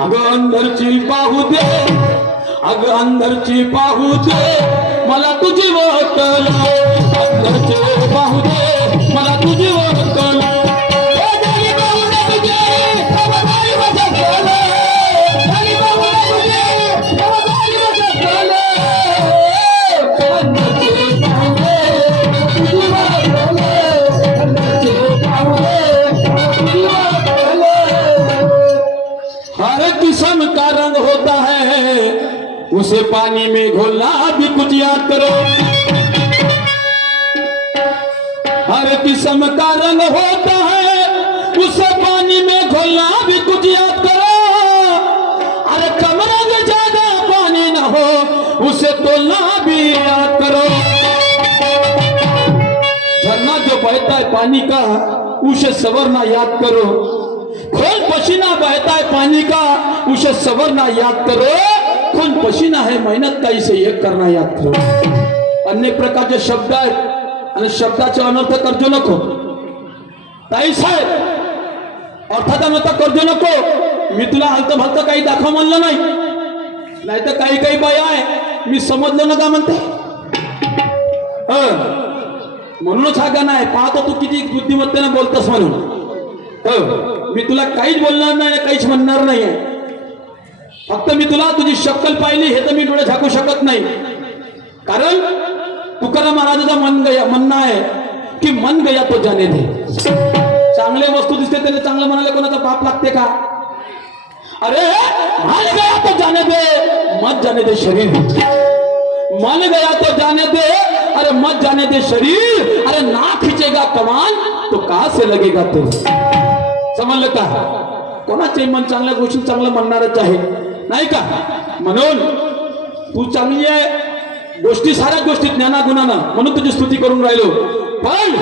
ए, अगं अंदरची पाहू दे. अगं अंदरची पाहू दे. मला तुझी वकल अंदरची पाहू दे. का रंग होता है, उसे पानी में घोलना भी कुछ याद करो। हर किस्म का रंग होता है, उसे पानी में घोलना भी कुछ याद करो। अरे कम रंग ज़्यादा पानी ना हो, उसे तोलना भी याद करो। झरना जो बहता है पानी का, उसे सवरना याद करो। खून पसीना बहता है पानी का? उसे सवरना याद करो. खून पसीना है मेहनत का इसे एक करना याद करो. अन्य प्रकारचे शब्द आहेत. आणि शब्दाचे अनर्थ करजो नको. ताई साहेब अर्थात अनर्थ करजो नको. मी तुला हलतं भलतं काही दाखव म्हणलं नाही. नाही तर काही काही बाया आहे. मी समजलं ना का म्हणते. हं. म्हणूनच हा गाणं आहे. पाहतो तू किती बुद्धिमत्तेने बोलतोस म्हणून. मी तुला काहीच बोलणार नाही काहीच म्हणणार नाहीये फक्त मी तुला तुझी शक्कल पाहिली हे तर मी डोळे झाकू शकत नाही. कारण तुकाराम महाराजाचा मन गया म्हणणं आहे की मन गया तो जाने दे. चांगले वस्तू दिसते त्याने चांगलं म्हणाले कोणाचा पाप लागते का? अरे मन गया तो जाने दे मत जाने दे शरीर. मन गया तो जाने दे अरे मत जाने दे शरीर. अरे ना खिचेगा कमान तो कहा से लगेगा तो? समजलं का? कोणाचे मन चांगल्या गोष्टी चांगलं म्हणणारच आहे. नाही का? म्हणून तू चांगली आहे. गोष्टी साऱ्या गोष्टी ज्ञानागुणानं म्हणून तुझी स्तुती करून राहिलो. पण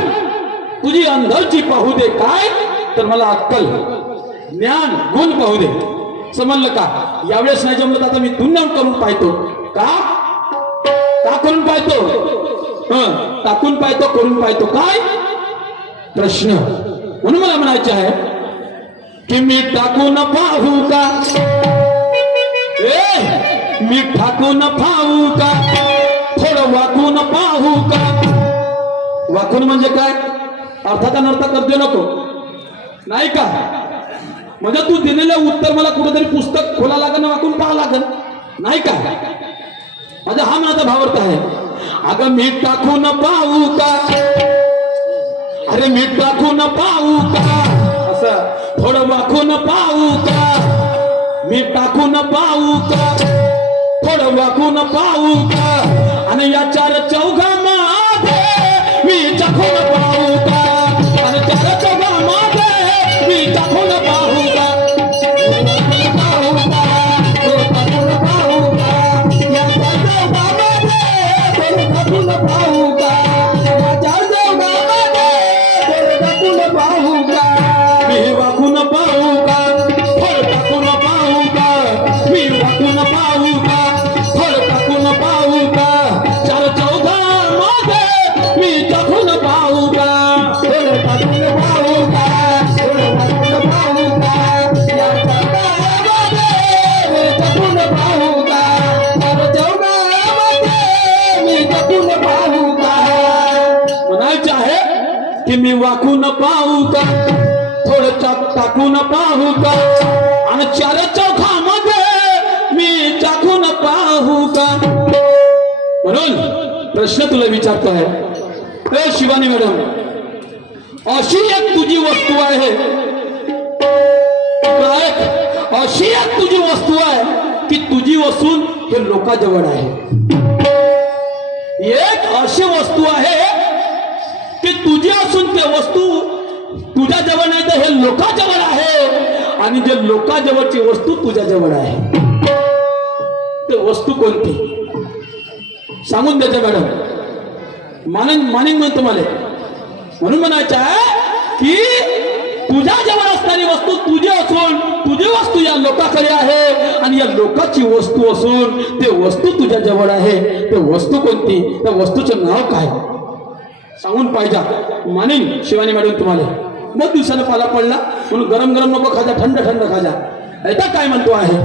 तुझी अंधळची पाहू दे. काय? तर मला अक्कल ज्ञान गुण पाहू दे. समजलं का? यावेळेस नाही जमलं आता मी दुन्याहून करून पाहतो. का? का करून पाहतो? टाकून पाहतो करून पाहतो. काय? प्रश्न. म्हणून मला म्हणायचे आहे की मी टाकून पाहू का? ए मी ठाकून पाहू का? थोडं वाकून पाहू का? वाकून म्हणजे काय? अर्थात अनर्थ करते नको. नाही का? म्हणजे तू दिलेलं उत्तर मला कुठेतरी पुस्तक खोला लागेल ना वाकून पाहा लागेल नाही का? माझा हा माझा भावार्थ आहे. अगं मी टाकून पाहू का? अरे मी टाकून पाहू का? असं. थोडं वाकून पाहू का? मी टाकून पाहू का? थोडं वाकून पाहू का? आणि या चार चौघा की मी वाकून पाहू का थोडं चाक टाकून पाहू का आणि चार चौखामध्ये मी टाकून पाहू का म्हणून प्रश्न तुला विचारतो आहे. ए शिवानी मॅडम, अशी एक तुझी वस्तू आहे. अशी एक तुझी वस्तू आहे की तुझी वस्तू हे लोकाजवळ आहे. एक अशी वस्तू आहे ती तुझी असून ते वस्तू तुझ्या जवळ नाही तर हे लोकाजवळ आहे. आणि जे लोकाजवळची वस्तू तुझ्या जवळ आहे. ते वस्तू कोणती? सांगून द्यायचं मॅडम. मानेन मानेन म्हणून तुम्हाला. म्हणून म्हणायचं आहे की तुझ्या जवळ असणारी वस्तू तुझी असून तुझी वस्तू या लोकाकडे आहे. आणि या लोकाची वस्तू असून ते वस्तू तुझ्या जवळ आहे. ते वस्तू कोणती? त्या वस्तूचं नाव काय? सांगून पाहिजे. मानेन शिवानी मॅडम तुम्हाला. मग दिवसानं पाला पडला म्हणून गरम गरम नको खाजा थंड थंड खाजा. ऐका काय म्हणतो आहे?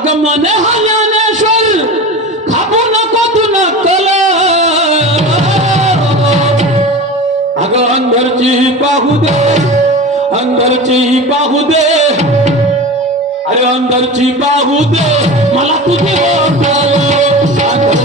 अगं मन हा ज्ञानेश्वर थांबू नको तू नकल अगं अंधरची पाहू दे अंधरची पाहू दे अरे अंदरची पाहू दे मला तुझी ओळख